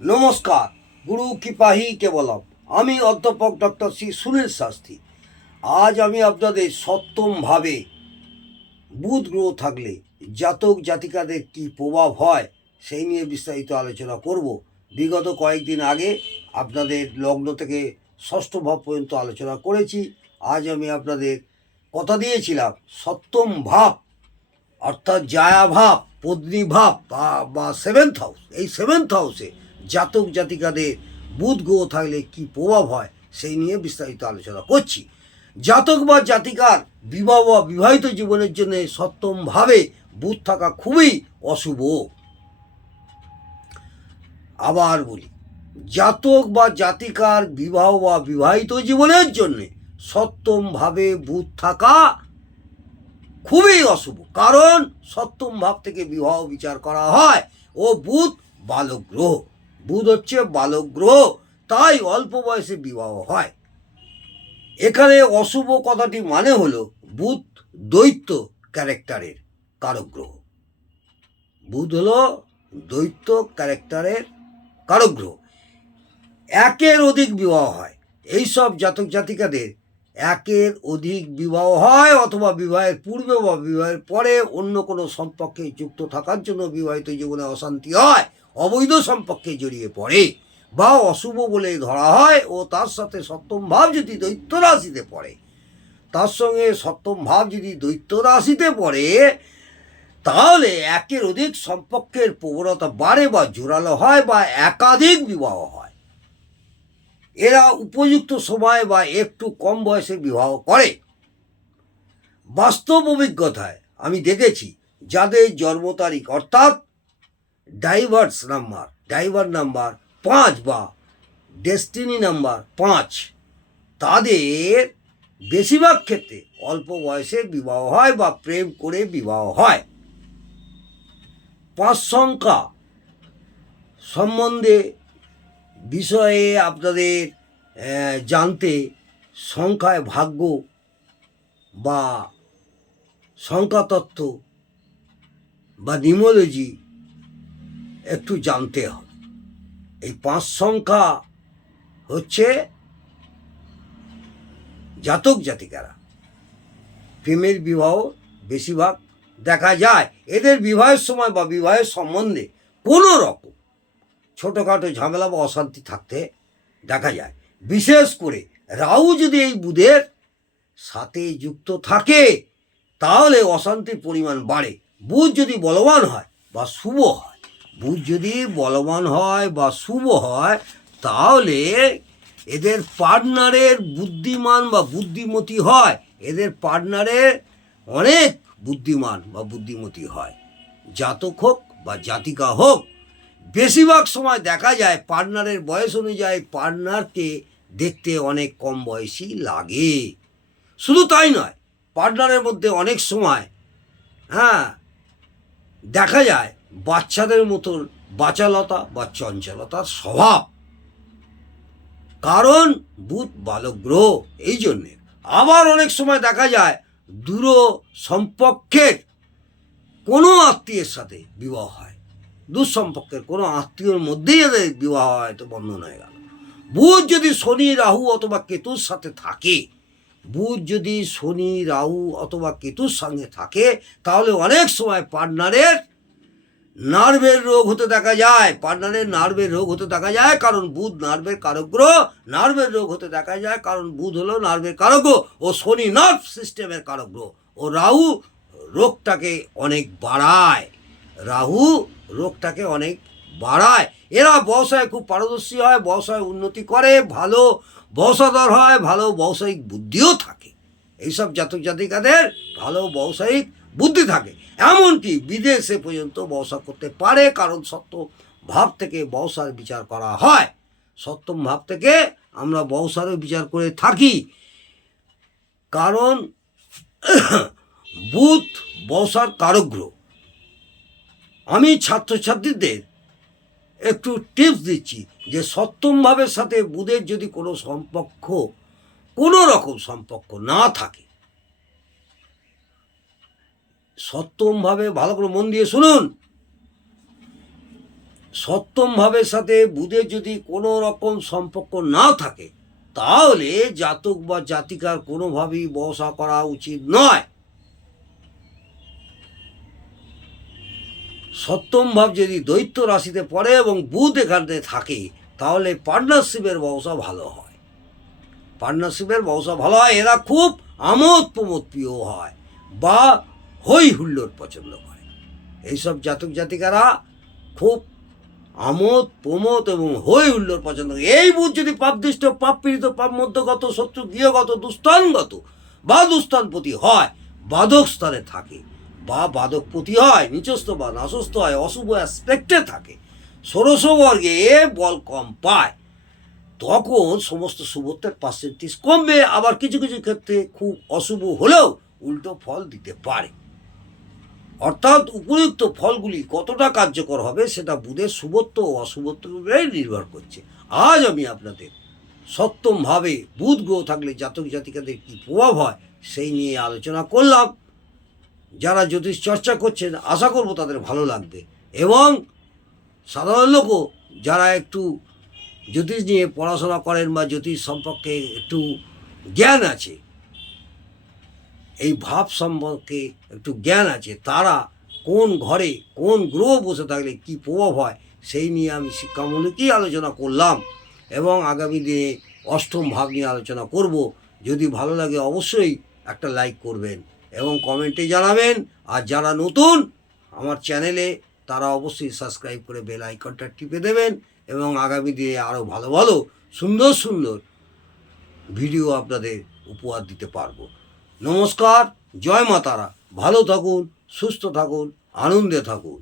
নমস্কার, গুরু কৃপাহি কেবলম। আমি অধ্যাপক ডক্টর শ্রী সুনীল শাস্ত্রী। আজ আমি আপনাদের সপ্তমভাবে বুধ গ্রহ থাকলে জাতক জাতিকাদের কি প্রভাব হয় সেই নিয়ে বিস্তারিত আলোচনা করব। বিগত কয়েকদিন আগে আপনাদের লগ্ন থেকে ষষ্ঠ ভাব পর্যন্ত আলোচনা করেছি। আজ আমি আপনাদের কথা দিয়েছিলাম সপ্তম ভাব অর্থাৎ জায়া ভাব, পত্নী ভাব বা সেভেন্থ হাউস, এই সেভেন্থ হাউসে জাতক জাতিকাদের বুধ গ্রহ থাকলে কি প্রভাব হয় সেই নিয়ে বিস্তারিত আলোচনা করছি। জাতক বা জাতিকার বিবাহ বা বিবাহিত জীবনের জন্য সপ্তমভাবে বুধ থাকা খুবই অশুভ। আবার বলি, জাতক বা জাতিকার বিবাহ বা বিবাহিত জীবনের জন্য সপ্তমভাবে বুধ থাকা খুবই অশুভ। কারণ সপ্তম ভাব থেকে বিবাহ বিচার করা হয় ও বুধ বালক গ্রহ। বুধ হচ্ছে বালক গ্রহ, তাই অল্প বয়সে বিবাহ হয়। এখানে অশুভ কথাটি মানে হলো বুধ দৈত্য ক্যারেক্টারের কারক গ্রহ। বুধ হলো দৈত্য ক্যারেক্টারের কারক গ্রহ। একের অধিক বিবাহ হয়। এইসব জাতক জাতিকাদের একের অধিক বিবাহ হয় অথবা বিবাহের পূর্বে বা বিবাহের পরে অন্য কোনো সম্পর্কে যুক্ত থাকার জন্য বিবাহিত জীবনে অশান্তি হয়, অবৈধ সম্পর্কে জড়িয়ে পড়ে বা অশুভ বলে ধরা হয়। ও তার সাথে সপ্তম ভাব যদি দৈত্য রাশিতে পড়ে, তার সঙ্গে সপ্তম ভাব যদি দৈত্য রাশিতে পড়ে, তাহলে একের অধিক সম্পর্কের প্রবণতা বাড়ে বা জোরালো হয় বা একাধিক বিবাহ হয়। এরা উপযুক্ত সময় বা একটু কম বয়সে বিবাহ করে। বাস্তব অভিজ্ঞতায় আমি দেখেছি, যাদের জন্ম তারিখ অর্থাৎ ডাইভার নাম্বার 5 বা ডেস্টিনি নাম্বার 5, তাদের বেশিরভাগ ক্ষেত্রে অল্প বয়সে বিবাহ হয় বা প্রেম করে বিবাহ হয়। 5 সংখ্যা সম্বন্ধে বিষয়ে আপনাদের জানতে সংখ্যায় ভাগ্য বা সংখ্যাতত্ত্ব বা নিউমোলজি একটু জানতে হবে। এই 5 সংখ্যা হচ্ছে জাতক জাতিকারা প্রেমের বিবাহ বেশিরভাগ দেখা যায়। এদের বিবাহের সময় বা বিবাহের সম্বন্ধে কোনো রকম ছোটোখাটো ঝামেলা বা অশান্তি থাকতে দেখা যায়। বিশেষ করে রাহু যদি এই বুধের সাথে যুক্ত থাকে তাহলে অশান্তির পরিমাণ বাড়ে। বুধ যদি বলবান হয় বা শুভ হয়, বুধ যদি বলবান হয় বা শুভ হয়, তাহলে এদের পার্টনারের বুদ্ধিমান বা বুদ্ধিমতী হয়। এদের পার্টনারের অনেক বুদ্ধিমান বা বুদ্ধিমতী হয়। জাতক হোক বা জাতিকা হোক, বেশিরভাগ সময় দেখা যায় পার্টনারের বয়স অনুযায়ী পার্টনারকে দেখতে অনেক কম বয়সী লাগে। শুধু তাই নয়, পার্টনারের মধ্যে অনেক সময় দেখা যায় বাচ্চাদের মতন বাচালতা বা চঞ্চলতার স্বভাব। কারণ বুধ বালক গ্রহ, এই জন্যে। আবার অনেক সময় দেখা যায় দূর সম্পর্কের কোনো আত্মীয়ের সাথে বিবাহ হয়। দূর সম্পর্কের কোনো আত্মীয়র মধ্যেই এদের বিবাহ হয়তো বন্ধন হয়ে গেল। বুধ যদি শনি রাহু অথবা কেতুর সাথে থাকে, বুধ যদি শনি রাহু অথবা কেতুর সঙ্গে থাকে, তাহলে অনেক সময় পার্টনারের নার্ভের রোগ হতে দেখা যায়। পার্টনারের নার্ভের রোগ হতে দেখা যায় কারণ বুধ নার্ভের কারক গ্রহ। নার্ভের রোগ হতে দেখা যায় কারণ বুধ হলো নার্ভের কারক গ্রহ ও শনি নার্ভ সিস্টেমের কারক গ্রহ। ও রাহু রোগটাকে অনেক বাড়ায়। রাহু রোগটাকে অনেক বাড়ায়। এরা ব্যবসায় খুব পারদর্শী হয়, ব্যবসায় উন্নতি করে, ভালো বংশধর হয়, ভালো ব্যবসায়িক বুদ্ধিও থাকে। এইসব জাতক জাতিকাদের ভালো ব্যবসায়িক বুদ্ধি থাকে, এমনকি বিদেশে পর্যন্ত ব্যবসা করতে পারে। কারণ সপ্তম ভাব থেকে ব্যবসার বিচার করা হয়। সপ্তম ভাব থেকে আমরা ব্যবসারও বিচার করে থাকি। কারণ বুধ ব্যবসার কারক গ্রহ। আমি ছাত্রছাত্রীদের একটু টিপস দিচ্ছি যে সপ্তম ভাবের সাথে বুধের যদি কোনো সম্পর্ক, কোনো রকম সম্পর্ক না থাকে, সপ্তমভাবে ভালো করে মন দিয়ে শুনুন, সপ্তম ভাবের সাথে বুধের যদি কোনো রকম সম্পর্ক না থাকে তাহলে জাতক বা জাতিকার কোনোভাবেই বসা করা উচিত নয়। সপ্তম ভাব যদি দৈত্য রাশিতে পড়ে এবং বুধ এখানে থাকে তাহলে পার্টনারশিপের ব্যবসা ভালো হয়। পার্টনারশিপের ব্যবসা ভালো হয়। এরা খুব আমোদ প্রমোদ প্রিয় হয় বা হই হুল্লোড় পছন্দ করে। এইসব জাতক জাতিকারা খুব আমোদ প্রমোদ এবং হই হুল্লোড় পছন্দ করে। এই বুধ যদি পাপদৃষ্ট পাপ পীড়িত পাপ মধ্যগত শত্রু গৃহগত দুস্থানগত বা দুস্থানপতি হয়, বাদক স্তরে থাকে বা বাদকপতি হয়, নিচস্থ বা নাশস্থ হয়, অশুভ অ্যাসপেক্টে থাকে, ষোড়শবর্গে বল কম পায়, তখন সমস্ত শুভত্বের পার্সেন্টেজ কমবে। আবার কিছু কিছু ক্ষেত্রে খুব অশুভ হলেও উল্টো ফল দিতে পারে। অর্থাৎ উপযুক্ত ফলগুলি কতটা কার্যকর হবে সেটা বুধের শুভত্ব ও অশুভত্বের উপরেই নির্ভর করছে। আজ আমি আপনাদের সপ্তম ভাবে বুধ গ্রহ থাকলে জাতক জাতিকাদের কী প্রভাব হয় সেই নিয়ে আলোচনা করলাম। যারা জ্যোতিষ চর্চা করছেন আশা করব তাদের ভালো লাগবে, এবং সাধারণ লোকও যারা একটু জ্যোতিষ নিয়ে পড়াশোনা করেন বা জ্যোতিষ সম্পর্কে একটু জ্ঞান আছে, এই ভাব সম্পর্কে একটু জ্ঞান আছে, তারা কোন ঘরে কোন গ্রহ বসে থাকলে কী প্রভাব হয় সেই নিয়ে আমি শিক্ষামূলকই আলোচনা করলাম, এবং আগামী দিনে অষ্টম ভাব নিয়ে আলোচনা করব। যদি ভালো লাগে অবশ্যই একটা লাইক করবেন এবং কমেন্টে জানাবেন। আর যারা নতুন আমার চ্যানেলে তারা অবশ্যই সাবস্ক্রাইব করে বেল আইকনটা টিপে দেবেন, এবং আগামী দিনে আরও ভালো ভালো সুন্দর সুন্দর ভিডিও আপনাদের উপহার দিতে পারবো। নমস্কার, জয় মা তারা। ভালো থাকুন, সুস্থ থাকুন, আনন্দে থাকুন।